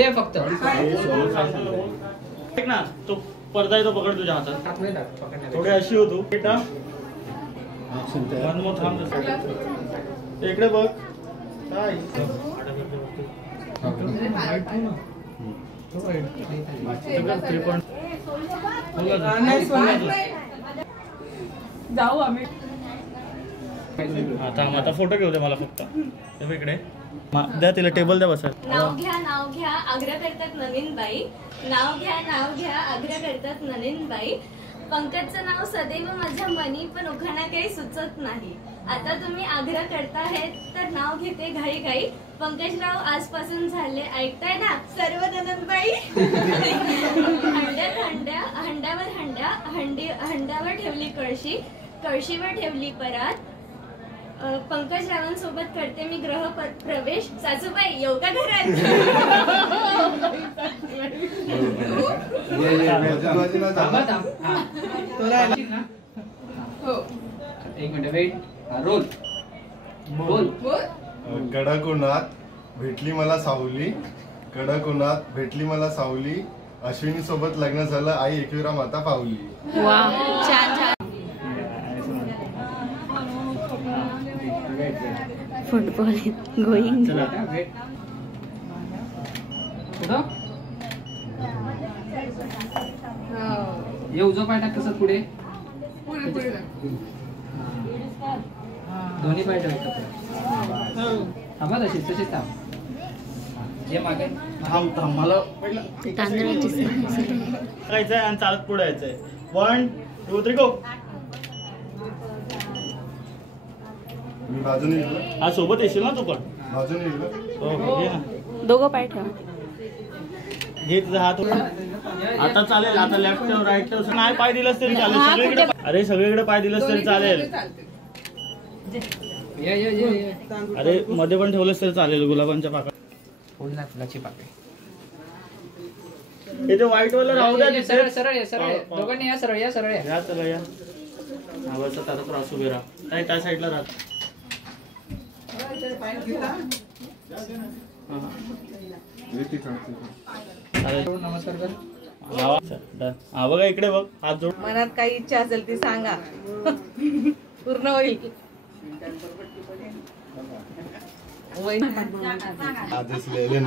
पुढे फक्त ऐक ना, तो पडदा आहे तो पकड तुझ्या हातात. थोडी अशी होतो बेटा. मन मग थांब. इकडे बघ काय जाऊ आम्ही. आता फोटो घेऊ दे मला फक्त. इकडे द्या तिला टेबल द्या बसा. नाव घ्या आग्रह करतात नवीन बाई. नाव घ्या आग्रह करतात नवीन बाई. पंकजचं नाव सदैव माझ्या मनी पण उखाणा काही सुचत नाही. आता तुम्ही आग्रह करताहेत तर नाव घेते घाई घाई. पंकजराव आजपासून झाले ऐकताय ना सर्व नंदनबाई. हंड्यावर ठेवली कळशी. कळशीवर ठेवली परात. पंकजरावांसोबत करते मी ग्रह प्रवेश. सासूबाई येऊ का घरात. एक मिनिट वेट. रोल बोल. कडक उन्हात भेटली मला सावली. कडक उन्हात भेटली मला सावली. अश्विनी सोबत लग्न झालं आई एकविरा माता पावली. छान छान. Football going. ये उजवा पाय टाक तसं पुढे. दोन्ही पाय टाक. थांबा तशीच थांब. ये मागे मला करायचंय आणि चालत पुढे यायचंय. 1 2 3 गो. मी बाजूने हा सोबत येशील ना तू पण. बाजूने घे ना. दोघं पाय ठेवा. घे तुझा हात. आता चालेल. आता लेफ्ट राईट नाही पाय दिलंस तरी चालेल. सगळीकडे अरे सगळीकडे पाय दिलंस तरी चालेल. अरे मध्ये पण ठेवलंस तरी चालेल. गुलाबांच्या पाकळ्या. फुलाची पाकळी. हे ते व्हाईट वाला राहू द्या. सरळ सरळ सरळ. दोघांनी या सरळ या सरळ या. चला या. आवाजचा तारा त्रास उभे राहा. काय त्या साईडला राहत. नमस्कार कर. हा बघा इकडे बघ. हात जोड. मनात काही इच्छा असेल ती सांगा. पूर्ण होईल. आदेश लिहिले